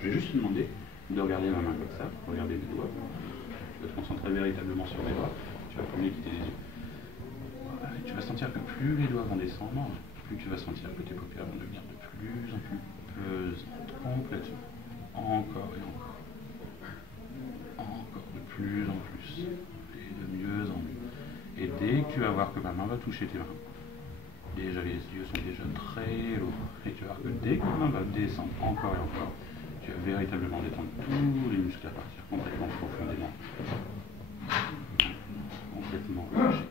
Je vais juste te demander de regarder ma main comme ça, regarder mes doigts. Tu vas te concentrer véritablement sur mes doigts. Tu vas plus quitter les yeux. Voilà, et tu vas sentir que plus les doigts vont descendre, plus tu vas sentir que tes paupières vont devenir de plus en plus pesantes, complètement. Encore et encore. Encore de plus en plus. Et de mieux en mieux. Et dès que tu vas voir que ma main va toucher tes mains, déjà les yeux sont déjà très lourds. Et tu vas voir que dès que ma main va descendre encore et encore, tu vas véritablement détendre tous les muscles à partir complètement profondément. Complètement lâché.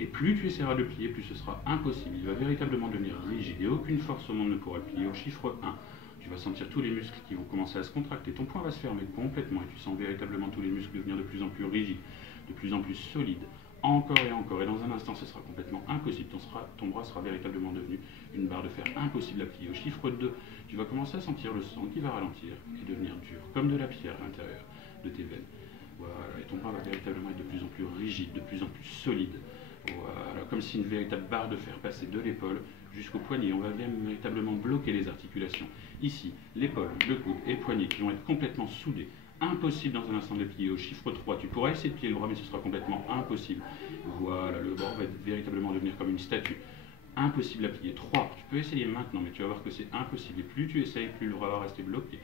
Et plus tu essaieras de plier, plus ce sera impossible. Il va véritablement devenir rigide et aucune force au monde ne pourra le plier. Au chiffre 1, tu vas sentir tous les muscles qui vont commencer à se contracter. Ton poing va se fermer complètement et tu sens véritablement tous les muscles devenir de plus en plus rigides, de plus en plus solides. Encore et encore. Et dans un instant, ce sera complètement impossible. Ton bras sera véritablement devenu une barre de fer impossible à plier. Au chiffre 2, tu vas commencer à sentir le sang qui va ralentir et devenir dur, comme de la pierre à l'intérieur de tes veines. Voilà. Et ton bras va véritablement être de plus en plus rigide, de plus en plus solide. Voilà, comme si une véritable barre de fer passait de l'épaule jusqu'au poignet. On va même véritablement bloquer les articulations. Ici, l'épaule, le coude et le poignet qui vont être complètement soudés. Impossible dans un instant de les plier. Au chiffre 3, tu pourras essayer de plier le bras, mais ce sera complètement impossible. Voilà, le bras va véritablement devenir comme une statue. Impossible à plier. 3, tu peux essayer maintenant, mais tu vas voir que c'est impossible. Et plus tu essayes, plus le bras va rester bloqué.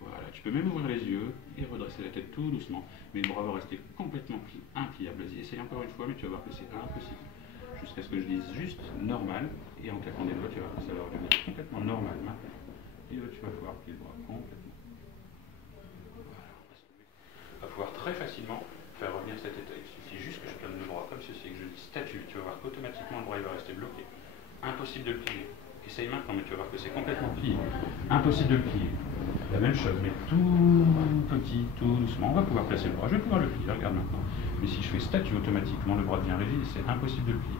Voilà, tu peux même ouvrir les yeux et redresser la tête tout doucement, mais le bras va rester complètement impliable. Vas-y, essaye encore une fois, mais tu vas voir que c'est impossible. Jusqu'à ce que je dise juste normal, et en claquant des doigts, tu vas voir que ça va redevenir complètement normal maintenant. Et là, tu vas pouvoir plier le bras complètement. Voilà. On va pouvoir très facilement faire revenir cet état. Il suffit juste que je plane le bras comme ceci, et que je dis statue. Tu vas voir qu'automatiquement le bras il va rester bloqué. Impossible de le plier. Essaye maintenant, mais tu vas voir que c'est complètement plié. Impossible de le plier. La même chose, mais tout petit, tout doucement. On va pouvoir placer le bras. Je vais pouvoir le plier, regarde maintenant. Mais si je fais statue, automatiquement, le bras devient rigide et c'est impossible de le plier.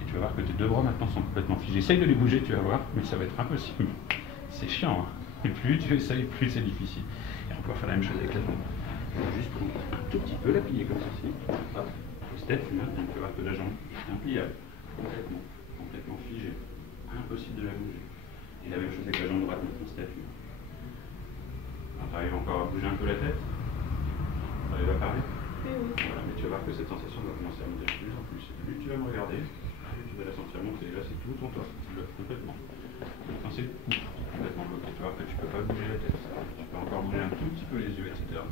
Et tu vas voir que tes deux bras maintenant sont complètement figés. Essaye de les bouger, tu vas voir, mais ça va être impossible. C'est chiant, hein. Et plus tu essayes, plus c'est difficile. Et on va pouvoir faire la même chose avec la jambe. On va juste prendre un tout petit peu, la plier comme ceci. Hop. Statue, maintenant, tu vas voir que la jambe est impliable. Complètement figée. Impossible de la bouger. Et la même chose avec la jambe droite, maintenant, statue. Tu arrives encore à bouger un peu la tête. Tu arrives à parler. Voilà, mais tu vas voir que cette sensation va commencer à monter de plus en plus. Plus tu vas me regarder, plus tu vas la sentir monter. Là, c'est tout ton torse qui bloque complètement. Quand c'est le cou complètement bloqué, tu vas voir que tu ne peux pas bouger la tête. Tu peux encore bouger un tout petit peu les yeux, etc.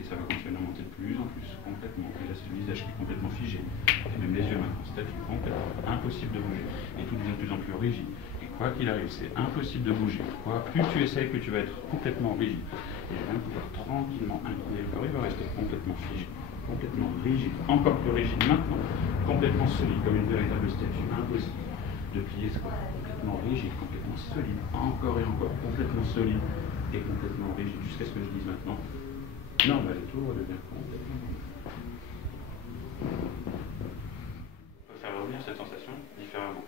Et ça va continuer à monter de plus en plus, complètement. Et là, c'est le visage qui est complètement figé. Et même les yeux maintenant, statue complètement. Impossible de bouger. Et tout devient de plus en plus rigide. Et quoi qu'il arrive, c'est impossible de bouger. Plus tu essayes, plus tu vas être complètement rigide. Et je vais même pouvoir tranquillement incliner le corps. Il va rester complètement figé. Complètement rigide. Encore plus rigide maintenant. Complètement solide, comme une véritable statue. Impossible de plier ce corps. Complètement rigide, complètement solide. Encore et encore. Complètement solide et complètement rigide. Jusqu'à ce que je dise maintenant. Normal et tout redevient complètement normal. On peut faire revenir cette sensation différemment.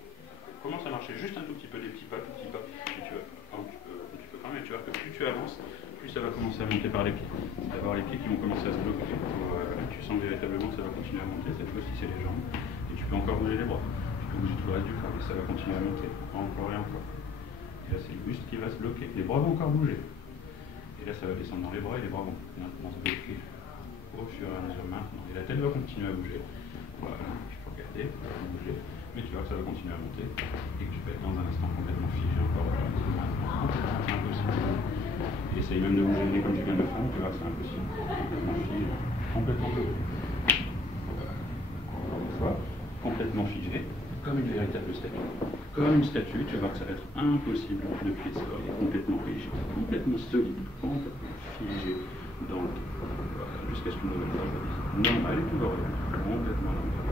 Commence à marcher juste un tout petit peu, des petits pas, tout petit pas. Et tu peux quand même, tu vois que plus tu avances, plus ça va commencer à monter par les pieds. Tu vas avoir les pieds qui vont commencer à se bloquer. Voilà, tu sens véritablement que ça va continuer à monter. Cette fois-ci, c'est les jambes. Et tu peux encore bouger les bras. Tu peux bouger tout le reste du corps et ça va continuer à monter. Encore et encore. Et là, c'est le buste qui va se bloquer. Les bras vont encore bouger. Et là, ça va descendre dans les bras et les bras vont maintenant se bloquer au fur et à mesure maintenant. Et la tête va continuer à bouger. Voilà, tu peux regarder, bouger, mais tu vois que ça va continuer à monter et que tu peux être dans un instant complètement figé encore. Maintenant, c'est impossible. Et essaye même de bouger le nez comme tu viens de le faire, tu vois que c'est impossible. Complètement figé, complètement bloqué. Voilà. Encore une fois, complètement figé, comme une véritable statue. Comme une statue, tu vas voir que ça va être impossible de plier ce corps. Il est complètement rigide, complètement solide, complètement figé dans le temps. Voilà, jusqu'à ce qu'une nouvelle fois je dise normal et tout va revenir. Complètement normal.